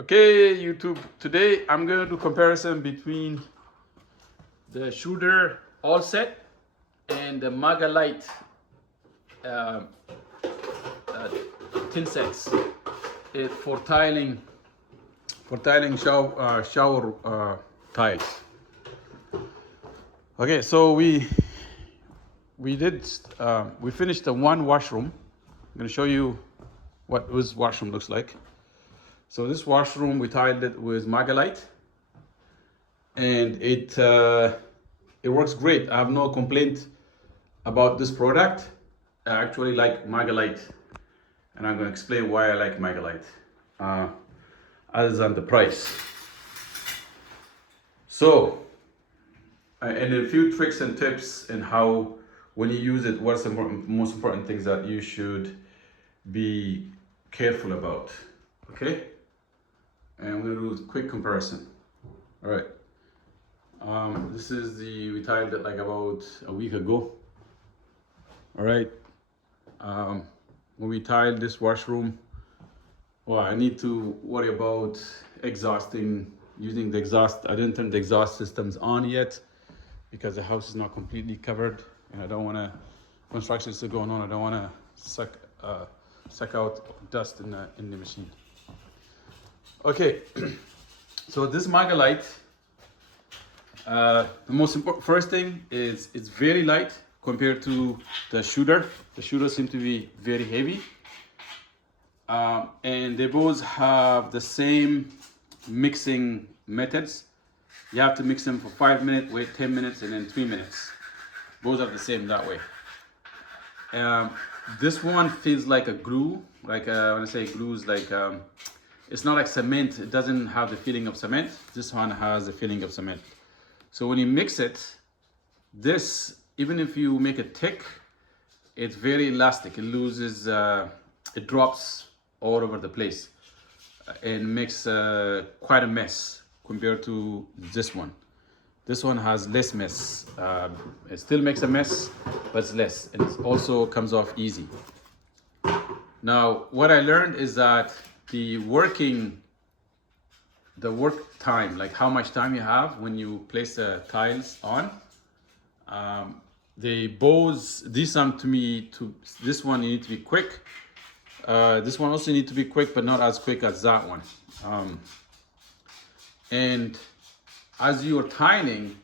Okay, YouTube. Today I'm gonna do comparison between the shudder all set and the MagaLite uh, uh, tin sets for tiling shower tiles. Okay, so we finished the one washroom. I'm gonna show you what this washroom looks like. So this washroom, we tiled it with MagaLite, and it works great. I have no complaint about this product. I actually like MagaLite, and I'm gonna explain why I like MagaLite, other than the price. So, and a few tricks and tips and how, when you use it, what's the most important things that you should be careful about. Okay. And I'm gonna do a quick comparison. All right. This is we tiled it like about a week ago. All right. When we tiled this washroom, well, I need to worry about using the exhaust. I didn't turn the exhaust systems on yet because the house is not completely covered, and I don't want to. Construction is still going on. I don't want to suck out dust in the machine. Okay, so this MagaLite, the most important first thing is it's very light compared to the shudder. The shudder seems to be very heavy, and they both have the same mixing methods. You have to mix them for 5 minutes, wait 10 minutes, and then 3 minutes. Both are the same that way. This one feels like a glue. Like when I say glue, is like it's not like cement. It doesn't have the feeling of cement. This one has the feeling of cement. So when you mix it, this, even if you make it thick, it's very elastic. It loses, it drops all over the place and makes quite a mess compared to this one. This one has less mess. It still makes a mess, but it's less, and it also comes off easy. Now, what I learned is that the work time, like how much time you have when you place the tiles on, these sound to me this one you need to be quick. This one also need to be quick, but not as quick as that one. And as you are tiling,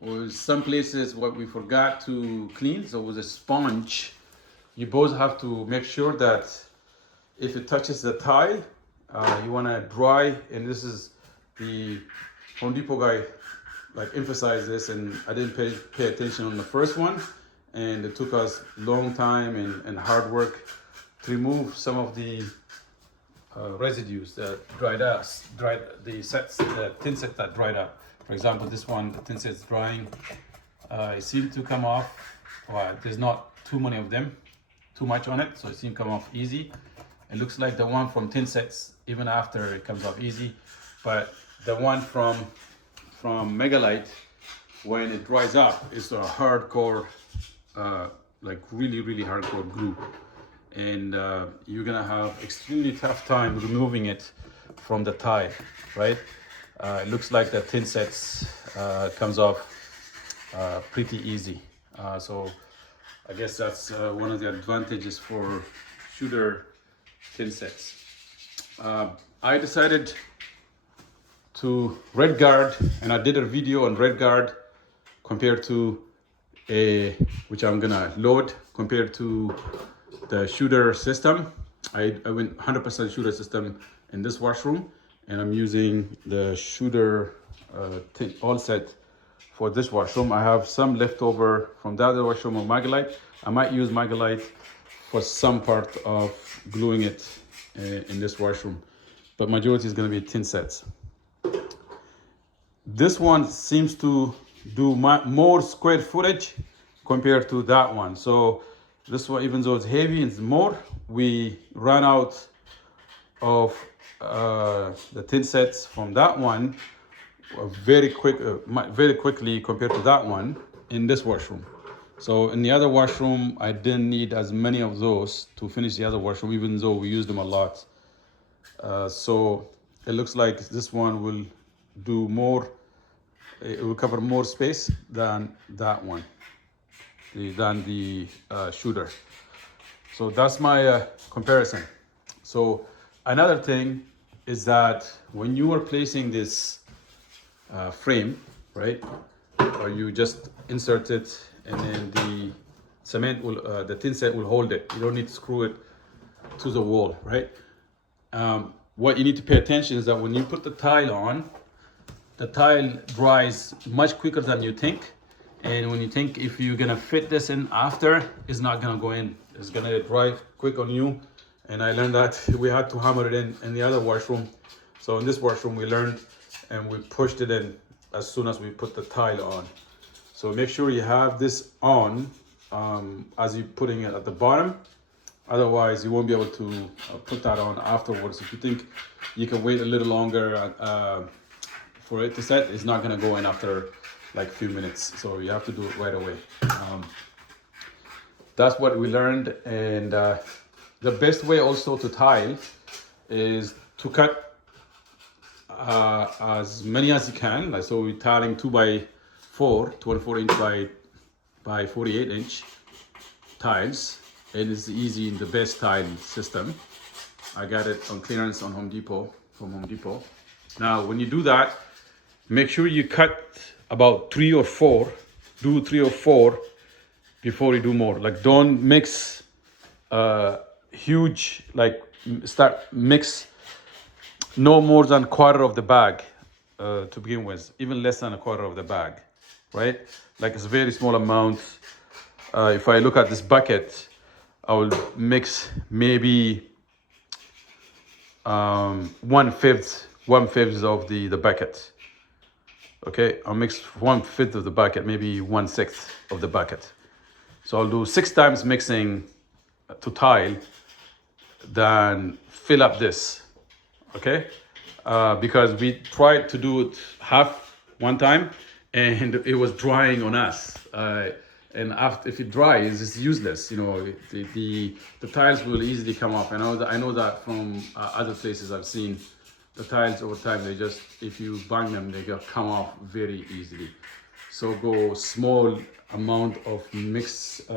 with some places what we forgot to clean, so with a sponge, you both have to make sure that if it touches the tile, you want to dry. And this is the Home Depot guy like emphasized this, and I didn't pay attention on the first one, and it took us long time and hard work to remove some of the residues that dried the tin sets that dried up. For example, this one, the tin set's drying. It seemed to come off. Well, there's not too much on it, so it seemed to come off easy. It looks like the one from tin sets, even after it comes off easy, but the one from MagaLite, when it dries up, is a hardcore, like really hardcore glue, and you're gonna have extremely tough time removing it from the tile, right? It looks like the tin sets comes off pretty easy. So I guess that's one of the advantages for shudder tin sets. I decided to red guard, and I did a video on red guard compared to which I'm gonna load, compared to the shudder system. I went 100% shudder system in this washroom, and I'm using the shudder all set for this washroom. I have some leftover from the other washroom of MagaLite. I might use MagaLite for some part of gluing it in this washroom, but majority is going to be tin sets. This one seems to do more square footage compared to that one. So this one, even though it's heavy and it's more, we ran out of the tin sets from that one very quickly compared to that one in this washroom. So in the other washroom, I didn't need as many of those to finish the other washroom, even though we used them a lot. So it looks like this one will do more, it will cover more space than that one, than the shooter. So that's my comparison. So another thing is that when you are placing this frame, right, or you just insert it and then the cement will, the thin set will hold it. You don't need to screw it to the wall, right? What you need to pay attention is that when you put the tile on, the tile dries much quicker than you think. And when you think if you're gonna fit this in after, it's not gonna go in. It's gonna dry quick on you. And I learned that we had to hammer it in the other washroom. So in this washroom we learned and we pushed it in as soon as we put the tile on. So make sure you have this on as you're putting it at the bottom. Otherwise, you won't be able to put that on afterwards. If you think you can wait a little longer for it to set, it's not gonna go in after like a few minutes. So you have to do it right away. That's what we learned. And the best way also to tile is to cut as many as you can. Like, so we're tiling 2x4, 24" by 48" tiles. It is easy in the best tile system. I got it on clearance on Home Depot, from Home Depot. Now, when you do that, make sure you cut about 3 or 4. Do 3 or 4 before you do more. Like, don't mix huge, like start mix no more than quarter of the bag to begin with, even less than a quarter of the bag, right? Like it's a very small amount. If I look at this bucket, I will mix maybe 1/5 of the bucket. Okay, I'll mix 1/5 of the bucket, maybe 1/6 of the bucket. So I'll do 6 times mixing to tile, then fill up this. Okay, because we tried to do it half one time and it was drying on us. And after, if it dries, it's useless. You know, the tiles will easily come off. I know that from other places I've seen the tiles over time. They just, if you bang them, they come off very easily. So go small amount of mixed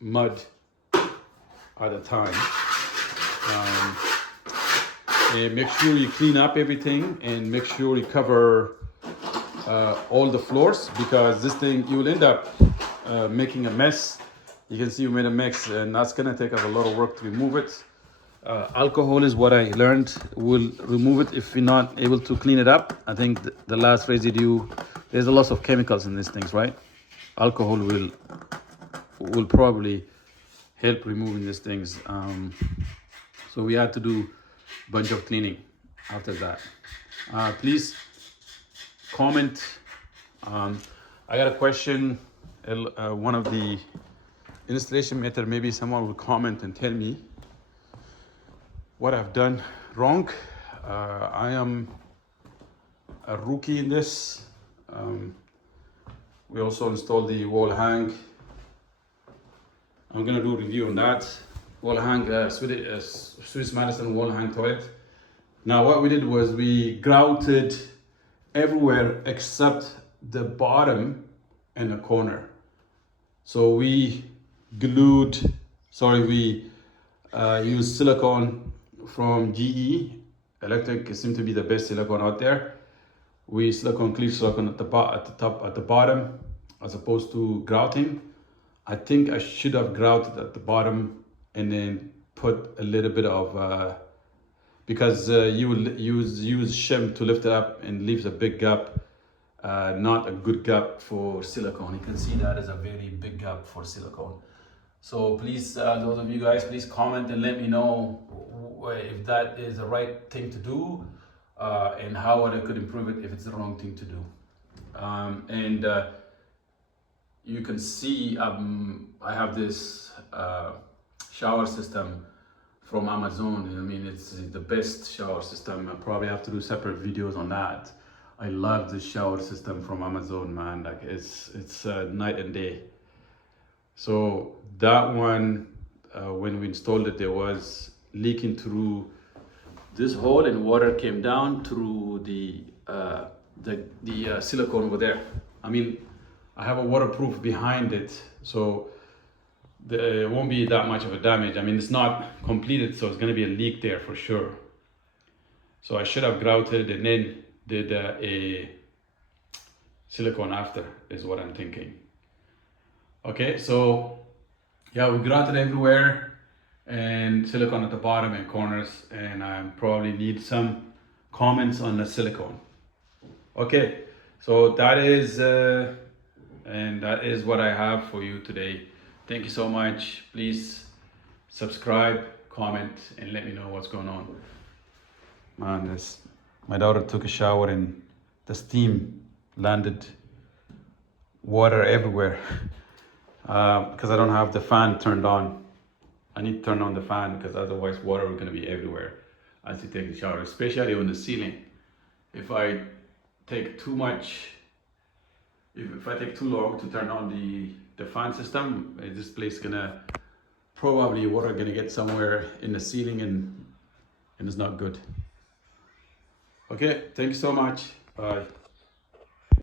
mud at a time. And make sure you clean up everything and make sure you cover all the floors, because this thing, you will end up making a mess. You can see we made a mess, and that's gonna take us a lot of work to remove it. Alcohol is what I learned will remove it if you're not able to clean it up. I think the last residue, there's a lot of chemicals in these things, right? Alcohol will probably help removing these things. So we had to do a bunch of cleaning after that. Please comment. I got a question. One of the installation method, maybe someone will comment and tell me what I've done wrong. I am a rookie in this. We also installed the wall hang. I'm gonna do a review on that. Wall hang, Swiss Madison wall hang toilet. Now what we did was we grouted everywhere except the bottom and the corner. So we used silicone from GE. Electric seems to be the best silicone out there. We clear silicone at the top, at the bottom, as opposed to grouting. I think I should have grouted at the bottom and then put a little bit of, because you will use shim to lift it up and leaves a big gap. Not a good gap for silicone. You can see that is a very big gap for silicone. So please, those of you guys, please comment and let me know if that is the right thing to do and how I could improve it if it's the wrong thing to do. You can see I have this shower system from Amazon. I mean, it's the best shower system. I probably have to do separate videos on that. I love the shower system from Amazon, man. Like it's night and day. So that one, when we installed it, there was leaking through this hole and water came down through the silicone over there. I mean, I have a waterproof behind it, so it won't be that much of a damage. I mean, it's not completed, so it's gonna be a leak there for sure. So I should have grouted and then did a silicone after, is what I'm thinking. Okay, so yeah, we grouted everywhere and silicone at the bottom and corners, and I probably need some comments on the silicone. Okay, so that is what I have for you today. Thank you so much. Please subscribe, comment, and let me know what's going on. Man, my daughter took a shower and the steam landed water everywhere because I don't have the fan turned on. I need to turn on the fan because otherwise water is going to be everywhere as you take the shower, especially on the ceiling. If I take too much, if I take too long to turn on the fan system, this place is gonna probably water gonna get somewhere in the ceiling and it's not good. Okay, thank you so much. Bye.